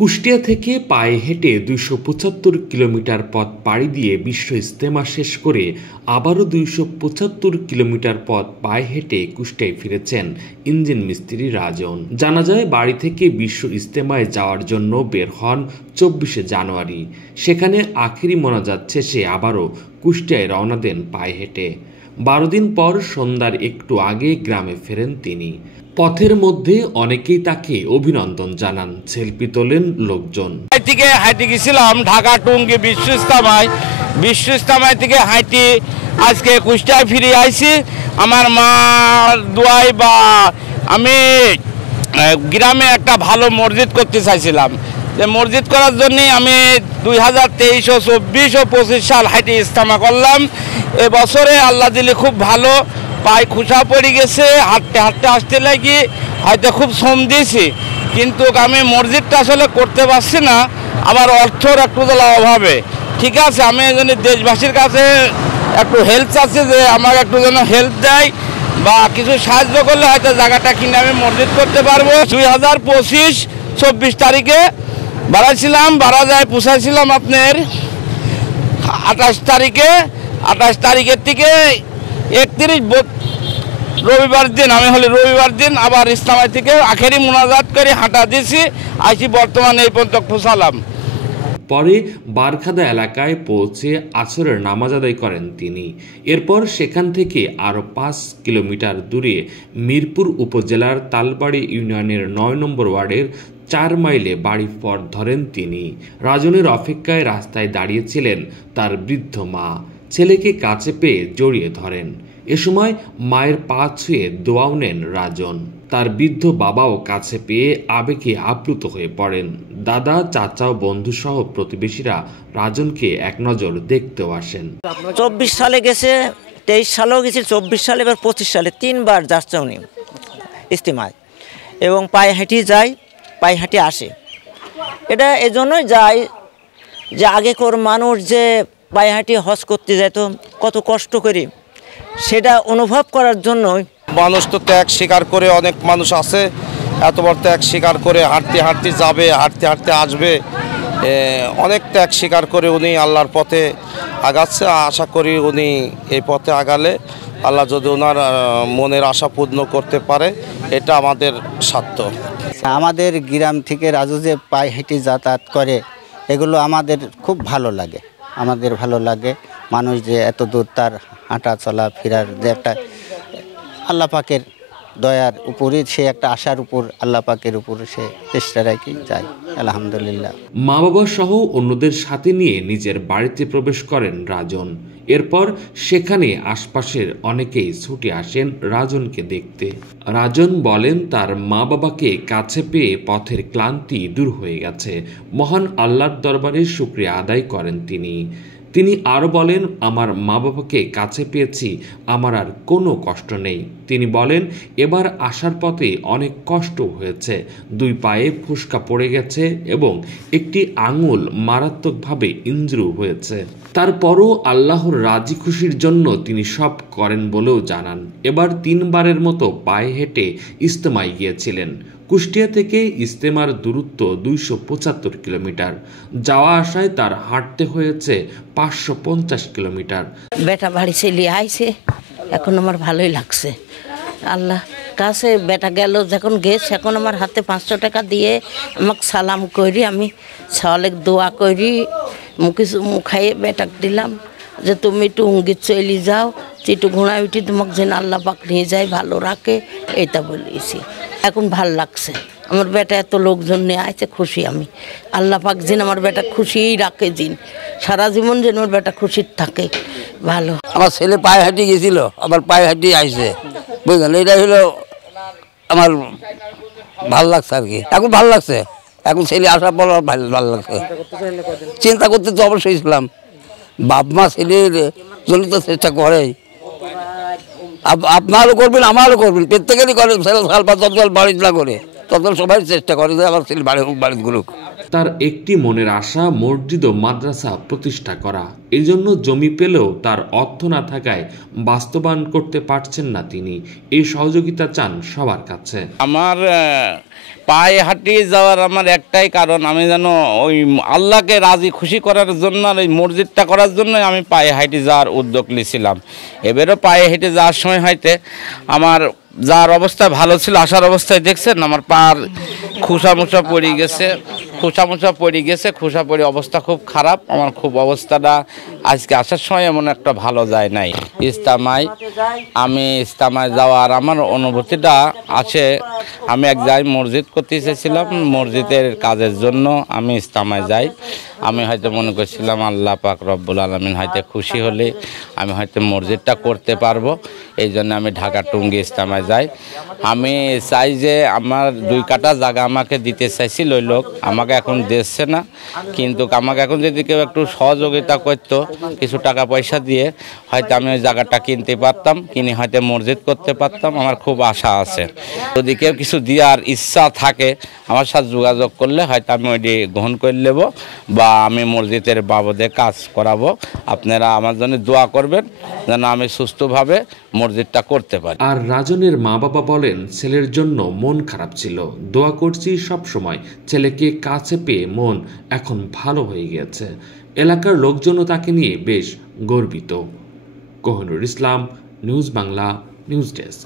কুষ্টিয়া থেকে পায়ে হেঁটে ২৭৫ কিলোমিটার পথ পাড়ি দিয়ে বিশ্ব ইজতেমা শেষ করে আবারও ২৭৫ কিলোমিটার পথ পায়ে হেঁটে কুষ্টিয়ায় ফিরেছেন ইঞ্জিন মিস্ত্রি রাজন। জানা যায় বাড়ি থেকে বিশ্ব ইজতেমায় যাওয়ার জন্য বের হন ২৪শে জানুয়ারি। সেখানে আখেরি মোনাজাত শেষে আবারও কুষ্টিয়ায় রওনা দেন পায়ে হেঁটে। ১২ দিন পর সন্ধ্যার একটু আগে গ্রামে ফেরেন তিনি। পথের মধ্যে অনেকেই তাকে অভিনন্দন জানান, সেলফি তোলেন লোকজন। থেকে হাইটে গেছিলাম ঢাকা টুঙ্গি বিশ্ব ইজতেমায় থেকে হাইটে আজকে কুষ্টিয়ায় ফিরে আইছি। আমার মা দোয়াই বা আমি গ্রামে একটা ভালো মসজিদ করতে চাইছিলাম। যে মসজিদ করার জন্যে আমি 2023 ও 24 ও 25 সাল হাইটে ইজতেমা করলাম। এবছরে আল্লাহ দিলে খুব ভালো, পায়ে খুশা পড়ে গেছে, হাঁটতে হাঁটতে আসতে লাগি হয়তো খুব শ্রম দিয়েছি, কিন্তু আমি মসজিদটা আসলে করতে পারছি না, আমার অর্থর একটু অভাবে। ঠিক আছে, আমি যেন দেশবাসীর কাছে একটু হেল্প চাচ্ছি যে আমাকে একটু যেন হেল্প দেয় বা কিছু সাহায্য করলে হয়তো জায়গাটা কিনে আমি মসজিদ করতে পারবো। 2025 24 তারিখে বাড়াইছিলাম, বাড়া যায় পুষাইছিলাম আপনার 28 তারিখে। 28 তারিখের থেকে 31 রবিবার দিন আমি রবিবার দিন আবার ইজতেমায় থেকে আখেরি মোনাজাত করে হাঁটা দিয়েছি, আসি বর্তমানে এই পর্যন্ত পৌঁছালাম। পরে বারখাদা এলাকায় পৌঁছে আসরের নামাজ আদায় করেন তিনি। এরপর সেখান থেকে আরও 5 কিলোমিটার দূরে মিরপুর উপজেলার তালবাড়ি ইউনিয়নের 9 নম্বর ওয়ার্ডের 4 মাইলে বাড়ি পথ ধরেন তিনি। রাজনের অপেক্ষায় রাস্তায় দাঁড়িয়েছিলেন তার বৃদ্ধ মা। ছেলেকে কাছে পেয়ে জড়িয়ে ধরেন। এ সময় মায়ের পা ছুঁয়ে দোয়াও নেন রাজন। তার বৃদ্ধ বাবাও কাছে পেয়ে আবেগে আপ্লুত হয়ে পড়েন। দাদা, চাচা ও বন্ধু সহ প্রতিবেশীরা রাজনকে এক নজর দেখতেও আসেন। 24 সালে গেছে, 23 সালেও গেছে, 24 সালে, এবার 25 সালে 3 বার যাচ্ছে উনি ইজতেমায়, এবং পায়ে হেঁটে যায়, পায়ে হেঁটে আসে। এটা এজন্যই যায় যে আগেকার মানুষ যে পায়ে হাঁটি হজ করতে যেত কত কষ্ট করে, সেটা অনুভব করার জন্য। মানুষ তো ত্যাগ স্বীকার করে, অনেক মানুষ আছে এত বড় ত্যাগ স্বীকার করে হাঁটতে হাঁটতে যাবে, হাঁটতে হাঁটতে আসবে, অনেক ত্যাগ স্বীকার করে উনি আল্লাহর পথে আগাচ্ছে। আশা করি উনি এই পথে আগালে আল্লাহ যদি ওনার মনের আশা পূর্ণ করতে পারে, এটা আমাদের স্বার্থ। আমাদের গ্রাম থেকে রাজু যে পায়ে হেঁটে যাতায়াত করে, এগুলো আমাদের খুব ভালো লাগে। আমাদের ভালো লাগে মানুষ যে এত দূর তার হাঁটা চলা ফেরার যে একটা আল্লাহ পাকের দয়ার উপরে, সে একটা আশার উপর আল্লাহ পাকের উপর সে চেষ্টা রাখি যায়। আলহামদুলিল্লাহ। মা বাবা সহ অন্যদের সাথে নিয়ে নিজের বাড়িতে প্রবেশ করেন রাজন। এরপর সেখানে আশপাশের অনেকেই ছুটে আসেন রাজনকে দেখতে। রাজন বলেন তার মা বাবাকে কাছে পেয়ে পথের ক্লান্তি দূর হয়ে গেছে। মহান আল্লাহর দরবারে শুকরিয়া আদায় করেন তিনি আরও বলেন, আমার মা বাবাকে কাছে পেয়েছি, আমার আর কোনো কষ্ট নেই। তিনি বলেন, এবার আসার পথে অনেক কষ্ট হয়েছে, 2 পায়ে ফুসকা পড়ে গেছে এবং একটি আঙুল মারাত্মকভাবে ইনজুরি হয়েছে। তারপরও আল্লাহর রাজি খুশির জন্য তিনি সব করেন বলেও জানান। এবার 3 বারের মতো পায়ে হেঁটে ইজতেমায় গিয়েছিলেন। কুষ্টিয়া থেকে ইজতেমার দূরত্ব 275 কিলোমিটার। যাওয়া আসায় তার হাঁটতে হয়েছে 550 কিলোমিটার। বেটা বাড়ি চলে আইছে, এখন আমার ভালোই লাগছে। আল্লাহ কাছে বেটা গেল যখন গেছে, এখন আমার হাতে 500 টাকা দিয়ে আমাকে সালাম করি, আমি সালেক দোয়া করি, মুখাইয়ে বেটাকে দিলাম যে তুমি একটু উঙ্গিত চলে যাও, একটু ঘোড়া উঠি তোমাকে যেন আল্লাহ পাক নিয়ে যায়, ভালো রাখে, এইটা বলেছি। এখন ভাল লাগছে, আমার বেটা এত লোকজন নিয়ে আছে, খুশি আমি। আল্লাহ পাক যেন আমার বেটা খুশিই রাখে, দিন সারা জীবন যেন আমার বেটা খুশির থাকে। ভালো, আমার ছেলে পায়ে হাঁটি গেছিল, আবার পায়ে হাঁটি আইছে, বুঝলেন, এটা হলো আমার ভাল লাগছে আর কি। এখন ভাল লাগছে, এখন ছেলে আসার পর ভালো লাগছে। চিন্তা করতে তো অবশ্যই ছিলাম, বাপ মা ছেলের জন্য তো চেষ্টা করে, আপনারও করবেন আমারও করবেন, প্রত্যেকেরই করেন। ছেলে সাল বা 10 বাড়ি না করে, তত সবাই চেষ্টা করে যে আমার ছেলে বাড়িগুলো তার একটি মনের আশা মসজিদ ও মাদ্রাসা প্রতিষ্ঠা করা। এই জন্য জমি পেলেও তার অর্থ না থাকায় বাস্তবায়ন করতে পারছেন না তিনি। এই সহযোগিতা চান সবার কাছে। আমার পায়ে হাঁটিয়ে যাওয়ার আমার একটাই কারণ, আমি যেন ওই আল্লাহকে রাজি খুশি করার জন্য আর ওই মসজিদটা করার জন্য আমি পায়ে হাঁটে যাওয়ার উদ্যোগ নিয়েছিলাম। এবারও পায়ে হেঁটে যাওয়ার সময় হয়তো আমার যার অবস্থা ভালো ছিল, আসার অবস্থায় দেখছেন আমার পার খোসা পড়ে গেছে, খোসা পড়ে অবস্থা খুব খারাপ। আমার খুব অবস্থাটা আজকে আসার সময় এমন একটা ভালো যায় নাই। আমি ইস্তেমায় যাওয়ার আমার অনুভূতিটা আছে। আমি এক জায়গায় মসজিদ করতে চেয়েছিলাম, মসজিদের কাজের জন্য আমি ইস্তেমায় যাই। আমি হয়তো মনে করছিলাম আল্লাহ পাক রব্বুল আলামিন হয়তো খুশি হলে আমি হয়তো মসজিদটা করতে পারবো, এই জন্য আমি ঢাকা টুঙ্গি ইস্তেমায় যাই। আমি চাই যে আমার 2 কাঠা জায়গা আমাকে দিতে চাইছিল ওই লোক, আমাকে এখন দিচ্ছে না। কিন্তু আমাকে এখন যদি কেউ একটু সহযোগিতা করতো কিছু টাকা পয়সা দিয়ে, হয়তো আমি ওই জায়গাটা কিনতে পারতাম, কিনে হয়তো মসজিদ করতে পারতাম। আমার খুব আশা আছে, যদি কেউ কিছু দেওয়ার ইচ্ছা থাকে আমার সাথে যোগাযোগ করলে হয়তো আমি ওইটি গ্রহণ করে নেব বা আমি মসজিদের বাবদে কাজ করাবো। আপনারা আমার জন্য দোয়া করবেন যেন আমি সুস্থভাবে মসজিদটা করতে পারি। আর রাজনের মা বাবা বলেন, ছেলের জন্য মন খারাপ ছিল, দোয়া করছি সব সময়, ছেলেকে কাছে পেয়ে মন এখন ভালো হয়ে গেছে। এলাকার লোকজনও তাকে নিয়ে বেশ গর্বিত। কোহিনুর ইসলাম, নিউজ বাংলা, নিউজ ডেস্ক।